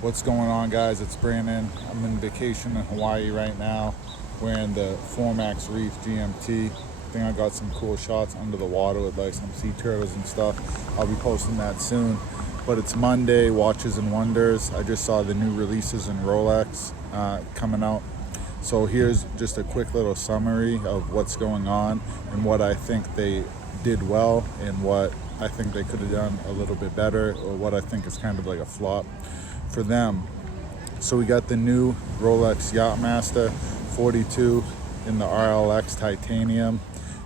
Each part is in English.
What's going on, guys? It's Brandon. I'm in vacation in Hawaii right now, wearing the Formax Reef GMT. I think I got some cool shots under the water with like some sea turtles and stuff. I'll be posting that soon. But it's Monday, Watches and Wonders. I just saw the new releases in Rolex coming out. So here's just a quick little summary of what's going on and what I think they did well and what I think they could have done a little bit better, or what I think is kind of like a flop for them. So we got the new Rolex Yachtmaster 42 in the RLX titanium.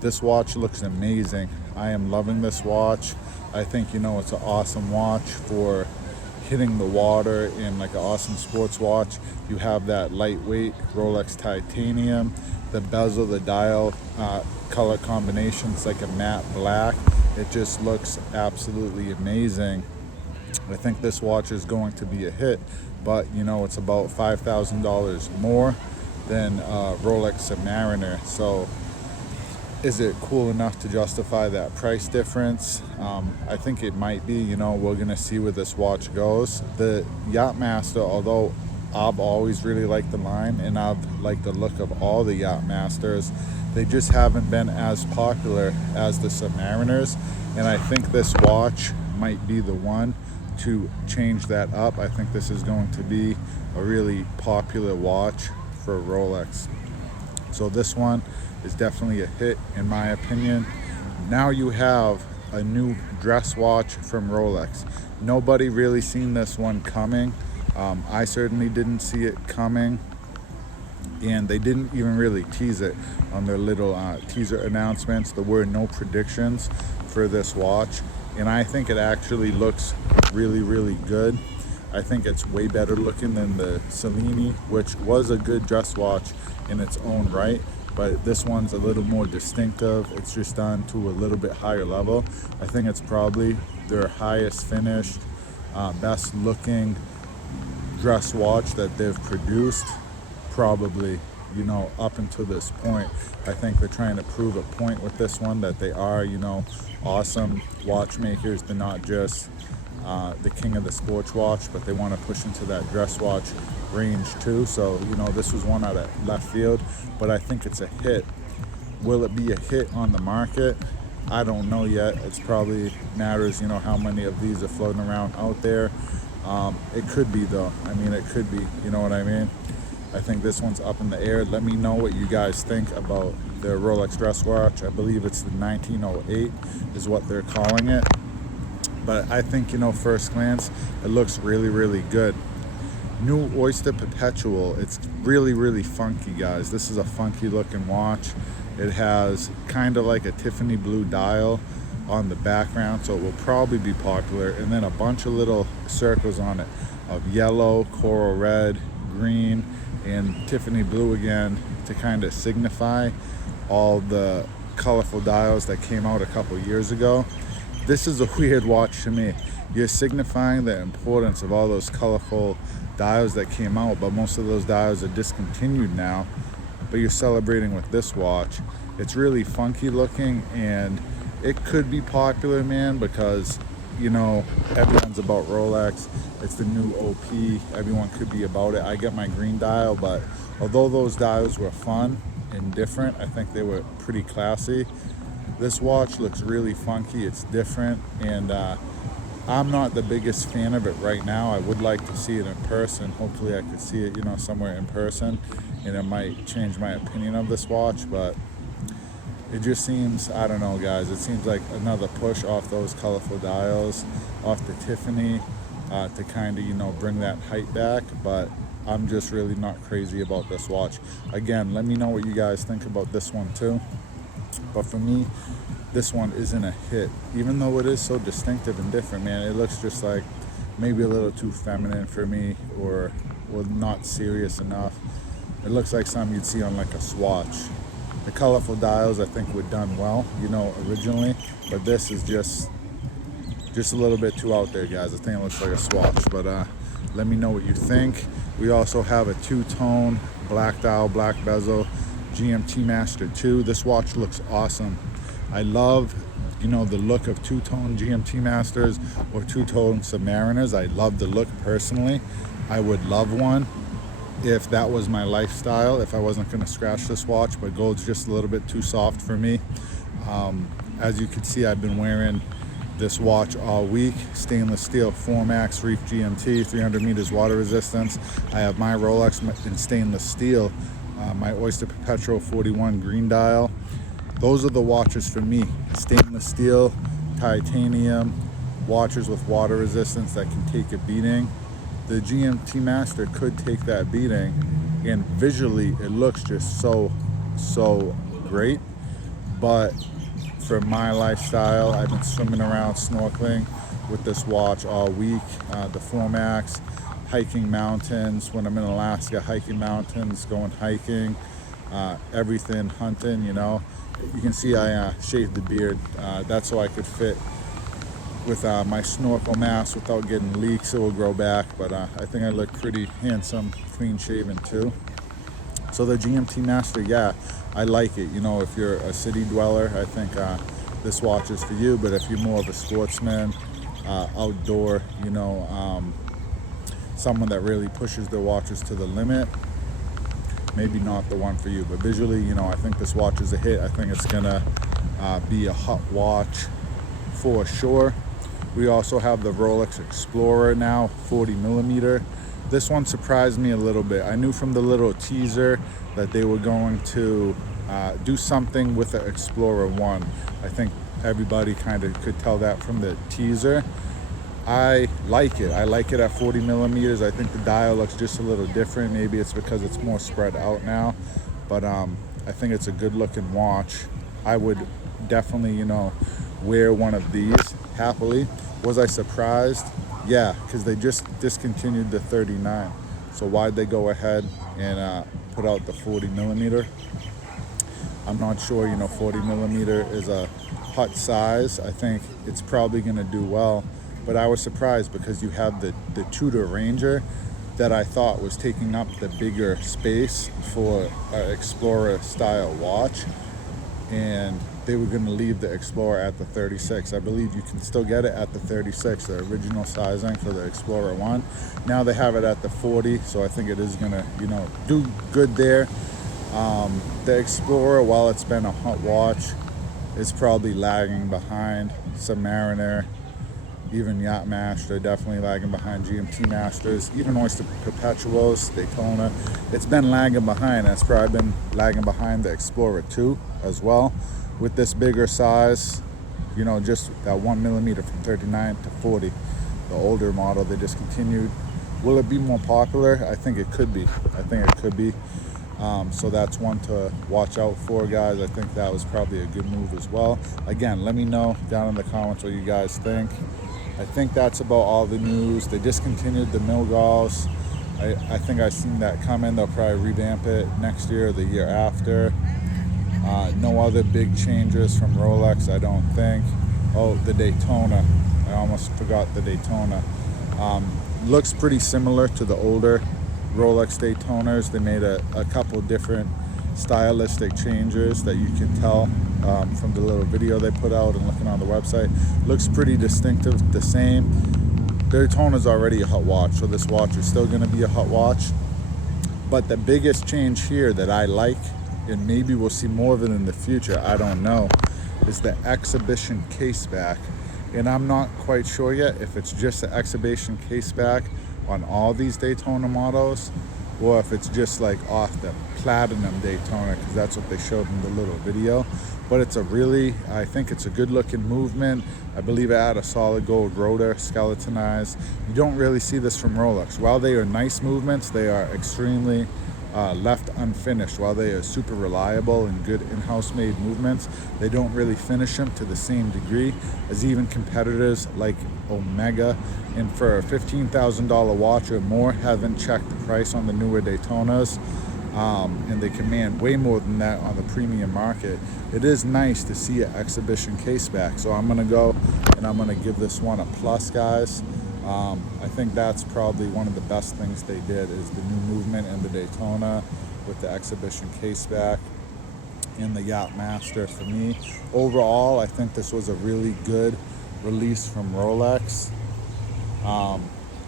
This watch looks amazing. I am loving this watch. I think, it's an awesome watch for hitting the water in like an awesome sports watch. You have that lightweight Rolex titanium, the bezel, the dial color combination, it's like a matte black. It just looks absolutely amazing. I think this watch is going to be a hit, but it's about $5,000 more than Rolex Submariner. So is it cool enough to justify that price difference? I think it might be. We're gonna see where this watch goes. The Yachtmaster, although I've always really liked the line and I've liked the look of all the Yachtmasters, they just haven't been as popular as the Submariners, and I think this watch might be the one to change that up. I think this is going to be a really popular watch for Rolex. So this one is definitely a hit in my opinion. Now you have a new dress watch from Rolex. Nobody really seen this one coming. I certainly didn't see it coming, and they didn't even really tease it on their little teaser announcements. There were no predictions for this watch, and I think it actually looks really, really good. I think it's way better looking than the Cellini, which was a good dress watch in its own right, but this one's a little more distinctive. It's just done to a little bit higher level. I think it's probably their highest finished, best looking dress watch that they've produced, probably, up until this point. I think they're trying to prove a point with this one, that they are, awesome watchmakers. They're not just the king of the sports watch, but they want to push into that dress watch range too. So, this was one out of left field, but I think it's a hit. Will it be a hit on the market? I don't know yet. It's probably matters, how many of these are floating around out there. It could be though. It could be, you know what I mean? I think this one's up in the air. Let me know what you guys think about the Rolex dress watch. I believe it's the 1908 is what they're calling it. But I think, first glance, it looks really, really good. New Oyster Perpetual. It's really, really funky, guys. This is a funky looking watch. It has kind of like a Tiffany blue dial on the background, so it will probably be popular. And then a bunch of little circles on it of yellow, coral red, green, and Tiffany blue again, to kind of signify all the colorful dials that came out a couple years ago. This is a weird watch to me. You're signifying the importance of all those colorful dials that came out, but most of those dials are discontinued now, but you're celebrating with this watch. It's really funky looking, and it could be popular, man, because everyone's about Rolex. It's the new OP. Everyone could be about it. I get my green dial, but although those dials were fun and different, I think they were pretty classy. This watch looks really funky. It's different, and I'm not the biggest fan of it right now. I would like to see it in person. Hopefully I could see it, somewhere in person, and it might change my opinion of this watch, but it just seems, I don't know, guys, it seems like another push off those colorful dials, off the Tiffany, to kind of, bring that hype back. But I'm just really not crazy about this watch. Again, let me know what you guys think about this one too. But for me, this one isn't a hit, even though it is so distinctive and different, man. It looks just like maybe a little too feminine for me, or not serious enough. It looks like something you'd see on like a swatch. The colorful dials, I think, were done well, originally, but this is just a little bit too out there, guys. I think it looks like a swatch, but let me know what you think. We also have a two-tone black dial, black bezel GMT Master 2. This watch looks awesome. I love you know, the look of two-tone GMT Masters or two-tone Submariners. I love the look personally. I would love one if that was my lifestyle, if I wasn't going to scratch this watch, but gold's just a little bit too soft for me. As you can see, I've been wearing this watch all week. Stainless steel Formax Reef GMT, 300 meters water resistance. I have my Rolex in stainless steel, my Oyster Perpetual 41 green dial. Those are the watches for me. Stainless steel, titanium, watches with water resistance that can take a beating. The GMT Master could take that beating, and visually it looks just so great. But for my lifestyle, I've been swimming around snorkeling with this watch all week. The Formax, hiking mountains when I'm in Alaska, hiking mountains, going hiking, everything, hunting, you know. You can see I shaved the beard. That's so I could fit with my snorkel mask without getting leaks. It will grow back, but I think I look pretty handsome, clean shaven too. So the GMT Master, yeah, I like it. You know, if you're a city dweller, I think this watch is for you. But if you're more of a sportsman, outdoor, you know, someone that really pushes their watches to the limit, maybe not the one for you. But visually, you know, I think this watch is a hit. I think it's gonna be a hot watch for sure. We also have the Rolex Explorer now, 40 millimeter. This one surprised me a little bit. I knew from the little teaser that they were going to do something with the Explorer 1. I think everybody kind of could tell that from the teaser. I like it. I like it at 40 millimeters. I think the dial looks just a little different. Maybe it's because it's more spread out now. But I think it's a good looking watch. I would definitely, you know, wear one of these happily. Was I surprised? Yeah, because they just discontinued the 39. So why'd they go ahead and put out the 40 millimeter? I'm not sure. You know, 40 millimeter is a hot size. I think it's probably going to do well. But I was surprised because you have the Tudor Ranger that I thought was taking up the bigger space for an Explorer style watch. And they were going to leave the Explorer at the 36. I believe you can still get it at the 36, the original sizing for the Explorer 1. Now they have it at the 40, so I think it is going to, you know, do good there. The Explorer, while it's been a hot watch, is probably lagging behind Submariner, even Yacht Master, definitely lagging behind GMT Masters, even Oyster Perpetuals, Daytona. It's been lagging behind. It's probably been lagging behind the Explorer 2 as well. With this bigger size, you know, just that 1 millimeter from 39 to 40, the older model they discontinued. Will it be more popular? I think it could be. So that's one to watch out for, guys. I think that was probably a good move as well. Again, let me know down in the comments what you guys think. I think that's about all the news. They discontinued the Milgauss. I think I've seen that coming. They'll probably revamp it next year or the year after. No other big changes from Rolex, I don't think. Oh, the Daytona. I almost forgot the Daytona. Looks pretty similar to the older Rolex Daytonas. They made a couple different stylistic changes that you can tell from the little video they put out and looking on the website. Looks pretty distinctive, the same. Daytona's already a hot watch, so this watch is still going to be a hot watch. But the biggest change here that I like, and maybe we'll see more of it in the future, I don't know, is the exhibition case back. And I'm not quite sure yet if it's just the exhibition case back on all these Daytona models, or if it's just like off the platinum Daytona, because that's what they showed in the little video. But it's I think it's a good looking movement. I believe it had a solid gold rotor, skeletonized. You don't really see this from Rolex. While they are nice movements, they are extremely left unfinished. While they are super reliable and good in-house made movements, they don't really finish them to the same degree as even competitors like Omega. And for a $15,000 watch or more, haven't checked the price on the newer Daytonas, and they command way more than that on the premium market. It is nice to see an exhibition case back. So I'm gonna go and I'm gonna give this one a plus, guys. I think that's probably one of the best things they did, is the new movement in the Daytona with the exhibition case back. in the Yacht Master for me. Overall, I think this was a really good release from Rolex.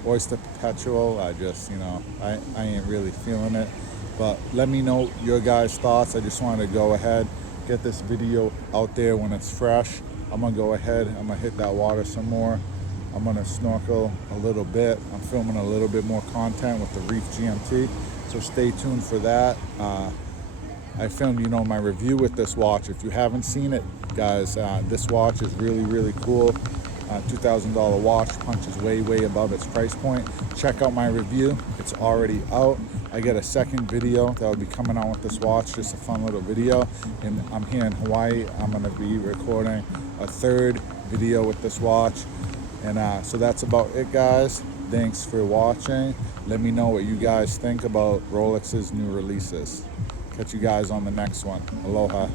Oyster Perpetual, I just, I ain't really feeling it. But let me know your guys' thoughts. I just wanted to go ahead, get this video out there when it's fresh. I'm gonna go ahead, I'm gonna hit that water some more. I'm gonna snorkel a little bit. I'm filming a little bit more content with the Reef GMT, so stay tuned for that. I filmed, my review with this watch. If you haven't seen it, guys, this watch is really, really cool. $2,000 watch, punches way, way above its price point. Check out my review. It's already out. I get a second video that will be coming out with this watch, just a fun little video. And I'm here in Hawaii. I'm gonna be recording a third video with this watch. And so that's about it, guys. Thanks for watching. Let me know what you guys think about Rolex's new releases. Catch you guys on the next one. Aloha.